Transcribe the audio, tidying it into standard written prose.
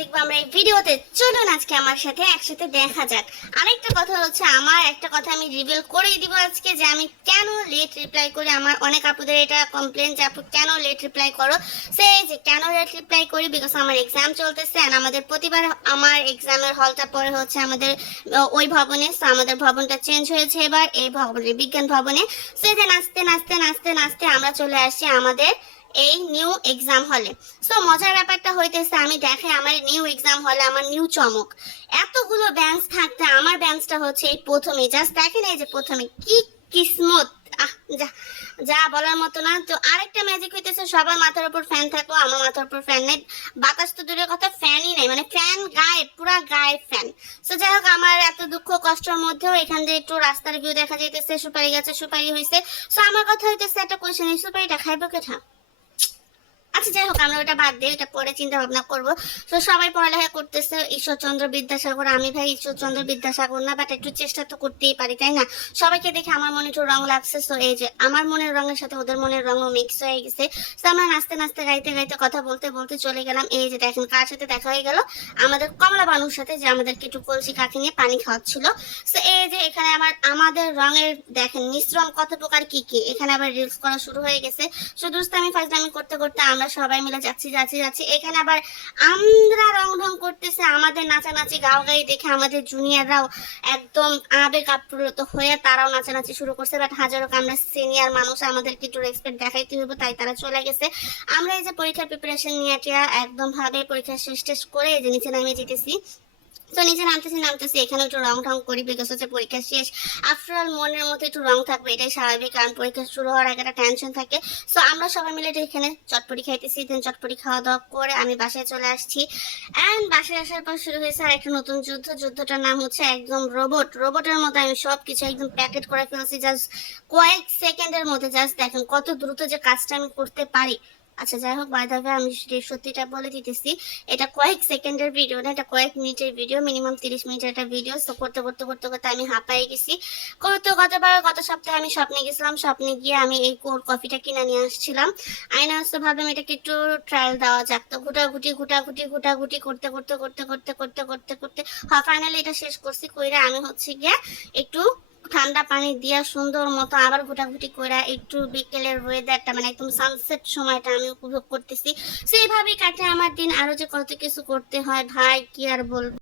দেখবো আমরা এই ভিডিওতে। চলুন আজকে আমার সাথে একসাথে দেখা যাক। আরেকটা কথা হচ্ছে, আমার একটা কথা আমি রিভিল করেই দিব আজকে, যে আমি কেন লেট রিপ্লাই করি। আমার অনেক আপুদের এটা কমপ্লেন যে আপু কেন লেট রিপ্লাই করো। সেই যে কেন লেট রিপ্লাই করি, বিকজ আমার এক্সাম চলতেছে। আর আমাদের প্রতিবার আমার এক্সামের হলটা পরে হচ্ছে আমাদের ওই ভবনে। তো আমাদের ভবনটা চেঞ্জ হয়েছে এবার, এই ভবনে বিজ্ঞান ভবনে। সেই যে নাচতে নাচতে নাচতে নাচতে আমরা চলে আসছি আমাদের এই নিউ এক্সাম হলে। সো মজার ব্যাপারটা হইতেছে, আমি দেখে আমার নিউ এক্সাম হলে আমার নিউ চমক, এতগুলো বেঞ্চ থাকতে আমার বেঞ্চটা হচ্ছে এই প্রথমে। জাস্ট দেখেন এই যে প্রথমে, কি কিসমত। আহ যা যা বলার মতো না। তো আরেকটা ম্যাজিক হইতেছে, সবার মাথার উপর ফ্যান থাকলো, আমার মাথার উপর ফ্যান নেই। বাতাস তো দূরের কথা, ফ্যানই নেই, মানে ফ্যান গায়ে, পুরা গায়ে ফ্যান। সো যাই হোক, আমার এত দুঃখ কষ্টের মধ্যেও এখান দিয়ে একটু রাস্তার ভিউ দেখা যাইতেছে, সুপারি গাছে সুপারি হয়েছে। সো আমার কথা হইতেছে একটা কোয়েশ্চেন, এই সুপারিটা খাইবো কেঠা? আচ্ছা যাই হোক, আমরা ওটা বাদ দিয়ে ওটা পরে চিন্তা ভাবনা করবো। তো সবাই পড়ালেখা করতেছে, ঈশ্বরচন্দ্র বিদ্যাসাগর। আমি ভাই ঈশ্বরচন্দ্র বিদ্যাসাগর না, বাট একটু চেষ্টা তো করতেই পারি, তাই না? সবাইকে দেখে আমার মনে একটু রং লাগছে। তো এই যে আমার মনের রঙের সাথে ওদের মনের রঙও মিক্স হয়ে গেছে। তো আমরা নাচতে নাচতে গাইতে গাইতে কথা বলতে বলতে চলে গেলাম। এই যে দেখেন কার সাথে দেখা হয়ে গেল, আমাদের কমলা বানুর সাথে, যে আমাদেরকে একটু কলসি কাকে নিয়ে পানি খাওয়াচ্ছিল। তো এই যে এখানে আমাদের রঙের দেখেন মিশ্রণ কত প্রকার কি কি। এখানে আবার রিলস করা শুরু হয়ে গেছে। শুধু আমি ফার্স্ট আমি করতে করতে আমরা সবাই মিলে যাচ্ছি যাচ্ছি যাচ্ছি। এখানে আবার আমরা রং ঢং করতেছে, আমাদের নাচানাচি গাওয়াগাই দেখে আমাদের জুনিয়ররাও একদম আবেগ আপ্লুত হয়ে তারাও নাচানাচি শুরু করছে। বাট হাজারো আমরা সিনিয়র মানুষ, আমাদেরকে একটু রেসপেক্ট দেখাইতে হইব, তাই তারা চলে গেছে। আমরা এই যে পরীক্ষার প্রিপারেশন নিয়ে একদম ভাবে পরীক্ষা শেষ টেস্ট করে এই যে নিচে নামিয়ে যেতেছি। তো নিচে নামতেছি নামতেছি এখানে একটু রং ঢং করি, বিকজ হচ্ছে পরীক্ষা শেষ। আফটার অল মনের মধ্যে একটু রং থাকবে, এটাই স্বাভাবিক, কারণ পরীক্ষা শুরু হওয়ার আগে একটা টেনশন থাকে। সো আমরা সবাই মিলে এখানে চটপটি খাইতেছি। দেন চটপটি খাওয়া দাওয়া করে আমি বাসায় চলে আসছি। অ্যান্ড বাসায় আসার পর শুরু হয়েছে আর একটা নতুন যুদ্ধ। যুদ্ধটার নাম হচ্ছে একদম রোবটের মতো আমি সব কিছু একদম প্যাকেট করে ফেলছি জাস্ট কয়েক সেকেন্ডের মধ্যে। জাস্ট দেখেন কত দ্রুত যে কাজটা আমি করতে পারি। আচ্ছা যাই হোক, বাই দ্য ওয়ে আমি সত্যিটা বলে দিতেছি, এটা কয়েক সেকেন্ডের ভিডিও না, এটা কয়েক মিনিটের ভিডিও, মিনিমাম 30 মিনিটের একটা ভিডিও। সো করতে করতে করতে করতে আমি হাঁপাই গেছি। গত সপ্তাহে আমি স্বপ্নে গেছিলাম, স্বপ্নে গিয়ে আমি এই কোল্ড কফিটা কিনে নিয়ে আসছিলাম। আয়না আসতে ভাবলাম এটাকে একটু ট্রায়াল দেওয়া যাক। তো ঘুটাঘুটি করতে করতে করতে করতে করতে করতে করতে হ্যাঁ ফাইনালি এটা শেষ করছি। কইরা আমি হচ্ছে গিয়ে একটু ঠান্ডা পানি দিয়া সুন্দর মতো আবার ঘুটাঘুটি করে একটু বিকেলের ওয়েদারটা, মানে একদম সানসেট সময়টা আমি উপভোগ করতেছি। সেইভাবেই কাটে আমার দিন। আরো যে কত কিছু করতে হয় ভাই, কি আর বলবো।